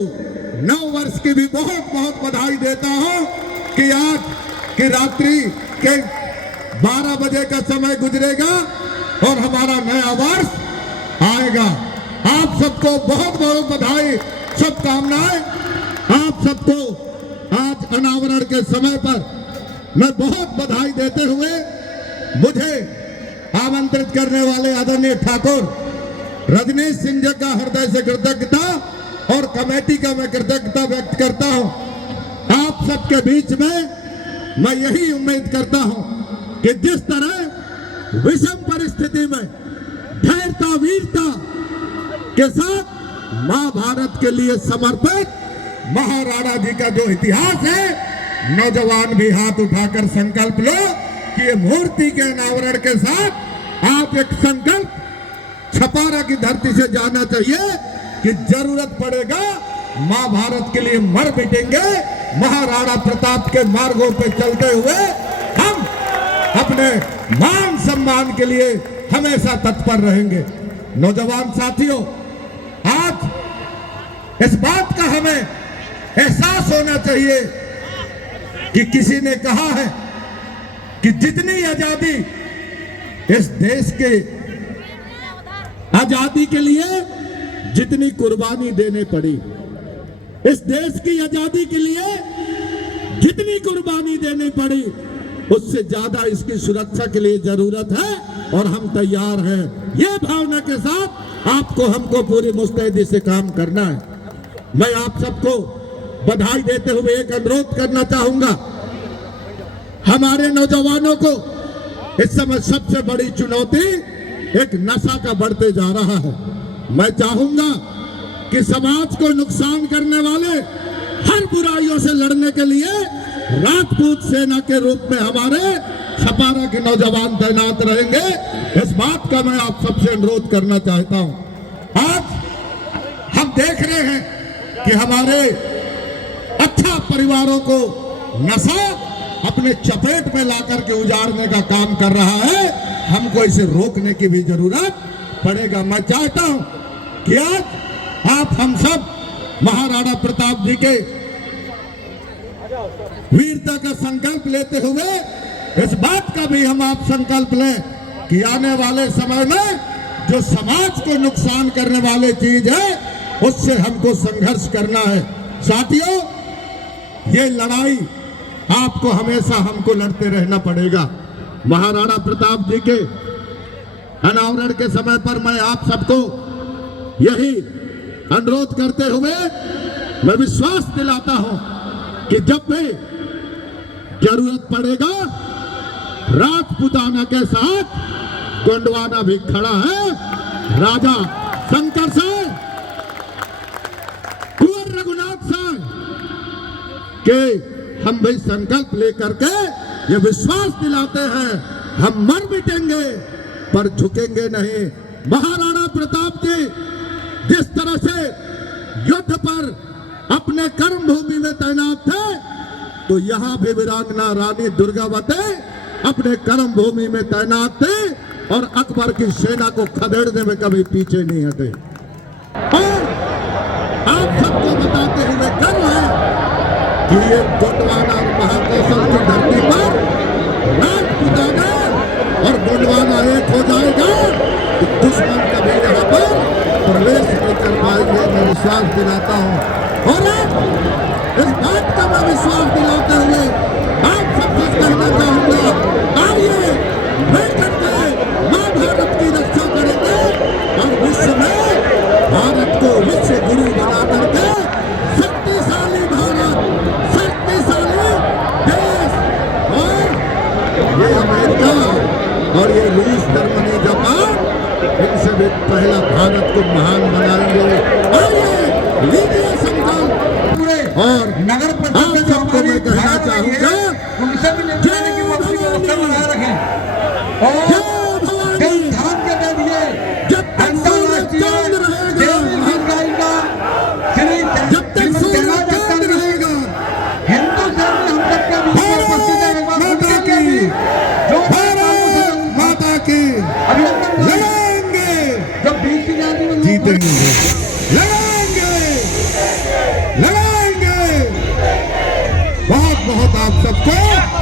नव वर्ष की भी बहुत बहुत बधाई देता हूं कि आज की रात्रि के 12 बजे का समय गुजरेगा और हमारा नया वर्ष आएगा। आप सबको बहुत बहुत बधाई, शुभकामनाएं। आप सबको आज अनावरण के समय पर मैं बहुत बधाई देते हुए मुझे आमंत्रित करने वाले आदरणीय ठाकुर रजनीश सिंह जी का हृदय से कृतज्ञता और कमेटी का मैं कृतज्ञता व्यक्त करता हूं। आप सबके बीच में मैं यही उम्मीद करता हूं कि जिस तरह विषम परिस्थिति में धैर्यता वीरता के साथ महाभारत के लिए समर्पित महाराणा जी का जो इतिहास है, नौजवान भी हाथ उठाकर संकल्प लो कि ये मूर्ति के अनावरण के साथ आप एक संकल्प छपारा की धरती से जाना चाहिए कि जरूरत पड़ेगा महाभारत के लिए मर मिटेंगे। महाराणा प्रताप के मार्गों पर चलते हुए हम अपने मान सम्मान के लिए हमेशा तत्पर रहेंगे। नौजवान साथियों, आज इस बात का हमें एहसास होना चाहिए कि किसी ने कहा है कि जितनी आजादी इस देश के आजादी के लिए जितनी कुर्बानी देने पड़ी, इस देश की आजादी के लिए जितनी कुर्बानी देनी पड़ी, उससे ज्यादा इसकी सुरक्षा के लिए जरूरत है और हम तैयार हैं। ये भावना के साथ आपको हमको पूरी मुस्तैदी से काम करना है। मैं आप सबको बधाई देते हुए एक अनुरोध करना चाहूंगा। हमारे नौजवानों को इस समय सबसे बड़ी चुनौती एक नशा का बढ़ते जा रहा है। मैं चाहूंगा कि समाज को नुकसान करने वाले हर बुराइयों से लड़ने के लिए राजपूत सेना के रूप में हमारे छपारा के नौजवान तैनात रहेंगे। इस बात का मैं आप सबसे अनुरोध करना चाहता हूं। आज हम देख रहे हैं कि हमारे अच्छा परिवारों को नशा अपने चपेट में लाकर के उजाड़ने का काम कर रहा है। हमको इसे रोकने की भी जरूरत पड़ेगा। मैं चाहता हूं कि आज आप हम सब महाराणा प्रताप जी के वीरता का संकल्प लेते हुए इस बात का भी हम आप संकल्प लें कि आने वाले समय में जो समाज को नुकसान करने वाली चीज है उससे हमको संघर्ष करना है। साथियों, ये लड़ाई आपको हमेशा हमको लड़ते रहना पड़ेगा। महाराणा प्रताप जी के अनावरण के समय पर मैं आप सबको यही अनुरोध करते हुए मैं विश्वास दिलाता हूं कि जब भी जरूरत पड़ेगा राजपूताना के साथ गोंडवाना भी खड़ा है। राजा शंकर साहब, कुंवर रघुनाथ साहब के हम भी संकल्प लेकर के ये विश्वास दिलाते हैं हम मर मिटेंगे पर झुकेंगे नहीं। महाराणा प्रताप जी जिस तरह से युद्ध पर अपने कर्म भूमि में तैनात थे, तो यहाँ भी वीरांगना रानी दुर्गावती अपने कर्म भूमि में तैनात थे और अकबर की सेना को खदेड़ने में कभी पीछे नहीं हटे। और आप सबको बताते हुए गर्व है कि ये गोंडवाना और महाकौशल की धरती पर राजपूताना और गोंडवाना एक हो जाएगा तो दुश्मन कभी यहाँ पर प्रवेश नहीं कर पाएंगे। मैं विश्वास दिलाता हूँ और इस बात का मैं विश्वास दिलाते हुए आप सबसे कहना चाहूंगा, आइए मिलकर के मां भारत की रक्षा करेंगे और विश्व में भारत को विश्व गुरु बना करके शक्तिशाली भारत, शक्तिशाली देश और ये अमेरिका और ये रूस, जर्मनी, जापान, इनसे भी पहला भारत को महान बनाएंगे। आइए लीजिए संकल्प। और नगर आप सबको मैं कहना चाहूंगा, उनसे भी ले जाने की वो अपनी व्यवस्था बना रखें और देश धाम के दे दिए जब तक अंतरराष्ट्रीय महंगाई का जब तक सूरज चांद रहेगा हिंदू धर्म हम तक के बीच में उपस्थित है। माता की, भारत माता की, अभिनंदन लड़ेंगे जो 20 की जाति में जीतेंगे, लड़ेंगे को